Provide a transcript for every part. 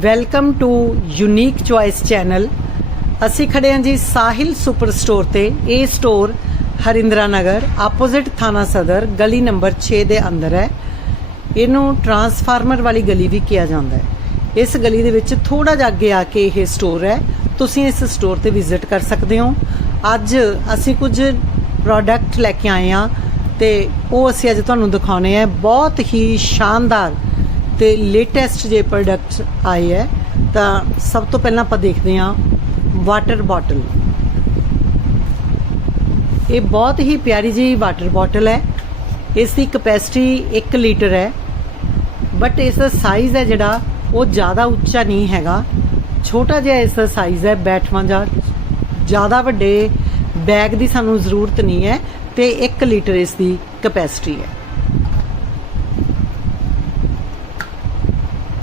Welcome to unique choice channel. ਅਸੀਂ ਖੜੇ ਹਾਂ ਜੀ ਸਾਹਿਲ ਸੁਪਰ ਸਟੋਰ ਤੇ, ਇਹ ਸਟੋਰ ਹਰਿੰਦਰਾ ਨਗਰ, ਆਪੋਜ਼ਿਟ ਥਾਣਾ ਸਦਰ, ਗਲੀ ਨੰਬਰ 6 ਦੇ ਅੰਦਰ ਹੈ। ਇਹਨੂੰ ਟਰਾਂਸਫਾਰਮਰ ਵਾਲੀ ਗਲੀ ਵੀ ਕਿਹਾ ਜਾਂਦਾ ਹੈ। ਇਸ ਗਲੀ ਦੇ ਵਿੱਚ ਥੋੜਾ ਜਿਹਾ ਅੱਗੇ ਆ ਕੇ ਇਹ ਸਟੋਰ ਹੈ। ਤੁਸੀਂ ਇਸ ਸਟੋਰ ਤੇ ਵਿਜ਼ਿਟ ਕਰ ਸਕਦੇ ਹੋ। ਅੱਜ ਅਸੀਂ ਕੁਝ ਪ੍ਰੋਡਕਟ ਲੈ ਕੇ ਆਏ ਹਾਂ ਤੇ ਉਹ ਅਸੀਂ ਅੱਜ ਤੁਹਾਨੂੰ ਦਿਖਾਉਣੇ ਆ ਬਹੁਤ ਹੀ ਸ਼ਾਨਦਾਰ ਤੇ ਲੇਟੈਸਟ ਜੇ ਪ੍ਰੋਡਕਟਸ ਆਏ ਹੈ, ਤਾਂ ਸਭ ਤੋਂ ਪਹਿਲਾਂ ਆਪਾਂ ਦੇਖਦੇ ਹਾਂ ਵਾਟਰ ਬੋਟਲ ਇਹ ਬਹੁਤ ਹੀ ਪਿਆਰੀ ਜੀ ਵਾਟਰ ਬੋਟਲ ਹੈ। ਇਸ ਦੀ ਕਪੈਸਿਟੀ 1 ਲੀਟਰ ਹੈ। ਬਟ ਇਸ ਦਾ ਸਾਈਜ਼ ਹੈ ਜਿਹੜਾ, ਉਹ ਜ਼ਿਆਦਾ ਉੱਚਾ ਨਹੀਂ ਹੈਗਾ। ਛੋਟਾ ਜਿਹਾ ਇਸ ਦਾ ਸਾਈਜ਼ ਹੈ, ਬੈਠਵਾਂ ਜਾਂ ਜ਼ਿਆਦਾ ਵੱਡੇ ਬੈਗ ਦੀ ਸਾਨੂੰ ਜ਼ਰੂਰਤ ਨਹੀਂ ਹੈ ਤੇ 1 ਲੀਟਰ ਇਸ ਦੀ ਕਪੈਸਿਟੀ ਹੈ।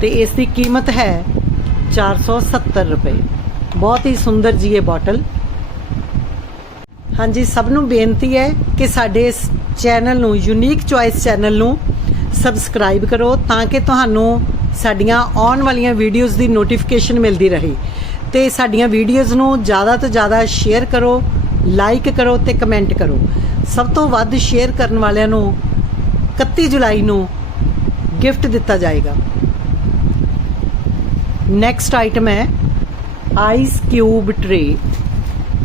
ਤੇ ਇਸ ਦੀ ਕੀਮਤ ਹੈ 470 ਰੁਪਏ। ਬਹੁਤ ਹੀ ਸੁੰਦਰ ਜੀ ਇਹ ਬੋਟਲ। ਹਾਂਜੀ, ਸਭ ਨੂੰ ਬੇਨਤੀ ਹੈ ਕਿ ਸਾਡੇ ਇਸ ਚੈਨਲ ਨੂੰ ਯੂਨੀਕ ਚੁਆਇਸ ਚੈਨਲ ਨੂੰ ਸਬਸਕ੍ਰਾਈਬ ਕਰੋ ਤਾਂ ਕਿ ਤੁਹਾਨੂੰ ਸਾਡੀਆਂ ਆਉਣ ਵਾਲੀਆਂ ਵੀਡੀਓਜ਼ ਦੀ ਨੋਟੀਫਿਕੇਸ਼ਨ ਮਿਲਦੀ ਰਹੇ। ਤੇ ਸਾਡੀਆਂ ਵੀਡੀਓਜ਼ ਨੂੰ ਜ਼ਿਆਦਾ ਤੋਂ ਜ਼ਿਆਦਾ ਸ਼ੇਅਰ ਕਰੋ ਲਾਈਕ ਕਰੋ ਤੇ ਕਮੈਂਟ ਕਰੋ। ਸਭ ਤੋਂ ਵੱਧ ਸ਼ੇਅਰ ਕਰਨ ਵਾਲਿਆਂ ਨੂੰ 31 ਜੁਲਾਈ ਨੂੰ ਗਿਫਟ ਦਿੱਤਾ ਜਾਏਗਾ। ਨੈਕਸਟ ਆਈਟਮ ਹੈ ਆਈਸ ਕਿਊਬ ਟਰੇ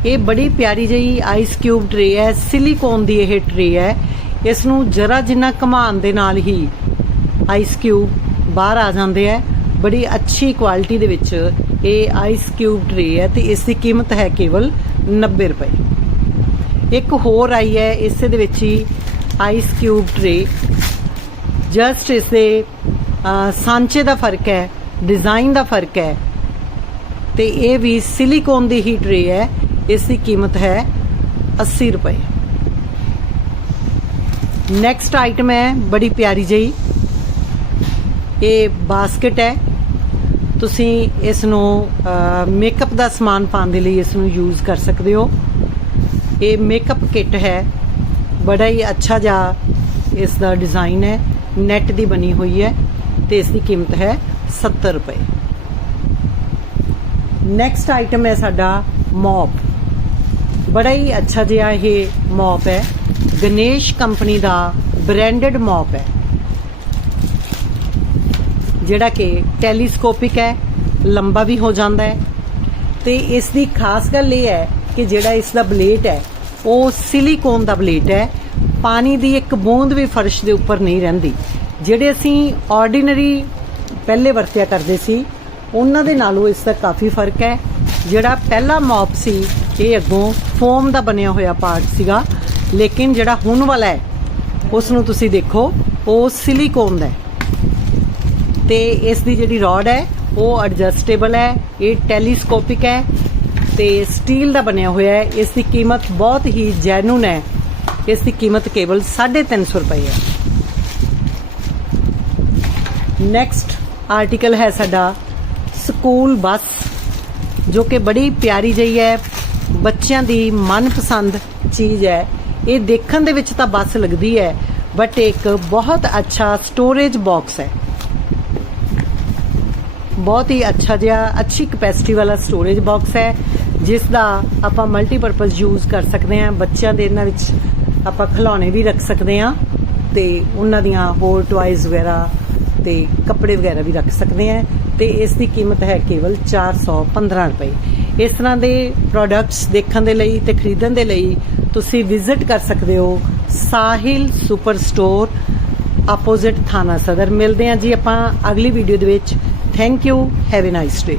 ਇਹ ਬੜੀ ਪਿਆਰੀ ਜਿਹੀ ਆਈਸ ਕਿਊਬ ਟਰੇ ਹੈ ਸਿਲੀਕੋਨ ਦੀ ਇਹ ਟਰੇ ਹੈ ਇਸ ਨੂੰ ਜਰਾ ਜਿੰਨਾ ਘਮਾਉਣ ਦੇ ਨਾਲ ਹੀ ਆਈਸ ਕਿਊਬ ਬਾਹਰ ਆ ਜਾਂਦੇ ਹੈ ਬੜੀ ਅੱਛੀ ਕੁਆਲਿਟੀ ਦੇ ਵਿੱਚ ਇਹ ਆਈਸ ਕਿਊਬ ਟਰੇ ਹੈ ਤੇ ਇਸ ਦੀ ਕੀਮਤ ਹੈ ਕੇਵਲ 90 ਰੁਪਏ ਇੱਕ ਹੋਰ ਆਈ ਹੈ ਇਸੇ ਦੇ ਵਿੱਚ ਹੀ ਆਈਸ ਕਿਊਬ ਟਰੇ ਜਸਟ ਇਸ ਦੇ ਸਾਂਚੇ ਦਾ ਫ਼ਰਕ ਹੈ ਡਿਜ਼ਾਈਨ ਦਾ ਫ਼ਰਕ ਹੈ। ਤੇ ਇਹ ਵੀ ਸਿਲੀਕੋਨ ਦੀ ਹੀ ਟਰੇ ਹੈ। ਇਸ ਦੀ ਕੀਮਤ ਹੈ 80 ਰੁਪਏ। ਨੈਕਸਟ ਆਈਟਮ ਹੈ, ਬੜੀ ਪਿਆਰੀ ਜਿਹੀ। ਇਹ ਬਾਸਕਟ ਹੈ। ਤੁਸੀਂ ਇਸ ਨੂੰ ਮੇਕਅਪ ਦਾ ਸਮਾਨ ਪਾਉਣ ਦੇ ਲਈ ਇਸ ਨੂੰ ਯੂਜ਼ ਕਰ ਸਕਦੇ ਹੋ। ਇਹ ਮੇਕਅਪ ਕਿੱਟ ਹੈ। ਬੜਾ ਹੀ ਅੱਛਾ ਜਿਹਾ ਇਸ ਦਾ ਡਿਜ਼ਾਈਨ ਹੈ। ਨੈਟ ਦੀ ਬਣੀ ਹੋਈ ਹੈ ਤੇ ਇਸ ਦੀ ਕੀਮਤ ਹੈ 70 ਰੁਪਏ। ਨੈਕਸਟ ਆਈਟਮ ਹੈ ਸਾਡਾ ਮੌਪ ਬੜਾ ਹੀ ਅੱਛਾ ਜਿਹਾ ਇਹ ਮੌਪ ਹੈ। ਗਣੇਸ਼ ਕੰਪਨੀ ਦਾ ਬ੍ਰਾਂਡਡ ਮੌਪ ਹੈ। ਜਿਹੜਾ ਕਿ ਟੈਲੀਸਕੋਪਿਕ ਹੈ, ਲੰਬਾ ਵੀ ਹੋ ਜਾਂਦਾ ਹੈ। ਤੇ ਇਸ ਦੀ ਖਾਸ ਗੱਲ ਇਹ ਹੈ ਕਿ ਜਿਹੜਾ ਇਸ ਦਾ ਬਲੇਡ ਹੈ, ਉਹ ਸਿਲੀਕੋਨ ਦਾ ਬਲੇਡ ਹੈ। ਪਾਣੀ ਦੀ ਇੱਕ ਬੂੰਦ ਵੀ ਫਰਸ਼ ਦੇ ਉੱਪਰ ਨਹੀਂ ਰਹਿੰਦੀ। ਜਿਹੜੇ ਅਸੀਂ ਆਰਡੀਨਰੀ ਪਹਿਲੇ ਵਰਤਿਆ ਕਰਦੇ ਸੀ, ਉਹਨਾਂ ਦੇ ਨਾਲੋਂ ਇਸ ਦਾ ਕਾਫੀ ਫ਼ਰਕ ਹੈ। ਜਿਹੜਾ ਪਹਿਲਾ ਮੌਪ ਸੀ, ਇਹ ਅੱਗੋਂ ਫੋਮ ਦਾ ਬਣਿਆ ਹੋਇਆ ਪਾਰਟ ਸੀਗਾ। ਲੇਕਿਨ ਜਿਹੜਾ ਹੁਣ ਵਾਲਾ ਹੈ ਉਸ ਨੂੰ ਤੁਸੀਂ ਦੇਖੋ, ਉਹ ਸਿਲੀਕੋਨ ਦਾ ਹੈ। ਤੇ ਇਸ ਦੀ ਜਿਹੜੀ ਰੋਡ ਹੈ, ਉਹ ਐਡਜਸਟੇਬਲ ਹੈ, ਇਹ ਟੈਲੀਸਕੋਪਿਕ ਹੈ ਤੇ ਸਟੀਲ ਦਾ ਬਣਿਆ ਹੋਇਆ ਹੈ। ਇਸ ਦੀ ਕੀਮਤ ਬਹੁਤ ਹੀ ਜੈਨੂਨ ਹੈ। ਇਸ ਦੀ ਕੀਮਤ ਕੇਵਲ 350 ਰੁਪਏ ਹੈ। ਨੈਕਸਟ ਆਰਟੀਕਲ ਹੈ ਸਾਡਾ, ਸਕੂਲ ਬੱਸ, ਜੋ ਕਿ ਬੜੀ ਪਿਆਰੀ ਜਿਹੀ ਹੈ, ਬੱਚਿਆਂ ਦੀ ਮਨਪਸੰਦ ਚੀਜ਼ ਹੈ। ਇਹ ਦੇਖਣ ਦੇ ਵਿੱਚ ਤਾਂ ਬੱਸ ਲੱਗਦੀ ਹੈ ਬਟ ਇੱਕ ਬਹੁਤ ਅੱਛਾ ਸਟੋਰੇਜ ਬਾਕਸ ਹੈ। ਬਹੁਤ ਹੀ ਅੱਛਾ ਜਿਹਾ, ਅੱਛੀ ਕਪੈਸਿਟੀ ਵਾਲਾ ਸਟੋਰੇਜ ਬਾਕਸ ਹੈ, ਜਿਸ ਦਾ ਆਪਾਂ ਮਲਟੀਪਰਪਸ ਯੂਜ਼ ਕਰ ਸਕਦੇ ਹਾਂ। ਬੱਚਿਆਂ ਦੇ ਇਹਨਾਂ ਵਿੱਚ ਆਪਾਂ ਖਿਡੌਣੇ ਵੀ ਰੱਖ ਸਕਦੇ ਹਾਂ ਤੇ ਉਹਨਾਂ ਦੀਆਂ ਹੋਰ ਟੁਆਇਜ਼ ਵਗੈਰਾ ਤੇ ਕੱਪੜੇ ਵਗੈਰਾ ਵੀ ਰੱਖ ਸਕਦੇ ਹਾਂ ਤੇ ਇਸ ਦੀ ਕੀਮਤ ਹੈ ਕੇਵਲ 415 ਰੁਪਏ। ਇਸ ਤਰ੍ਹਾਂ ਦੇ ਪ੍ਰੋਡਕਟਸ ਦੇਖਣ ਦੇ ਲਈ ਤੇ ਖਰੀਦਣ ਦੇ ਲਈ ਤੁਸੀਂ ਵਿਜ਼ਿਟ ਕਰ ਸਕਦੇ ਹੋ ਸਾਹਿਲ ਸੁਪਰ ਸਟੋਰ ਆਪੋਜ਼ਿਟ ਥਾਣਾ ਸਦਰ। ਮਿਲਦੇ ਆ ਜੀ ਆਪਾਂ ਅਗਲੀ ਵੀਡੀਓ ਦੇ ਵਿੱਚ। Thank you have a nice day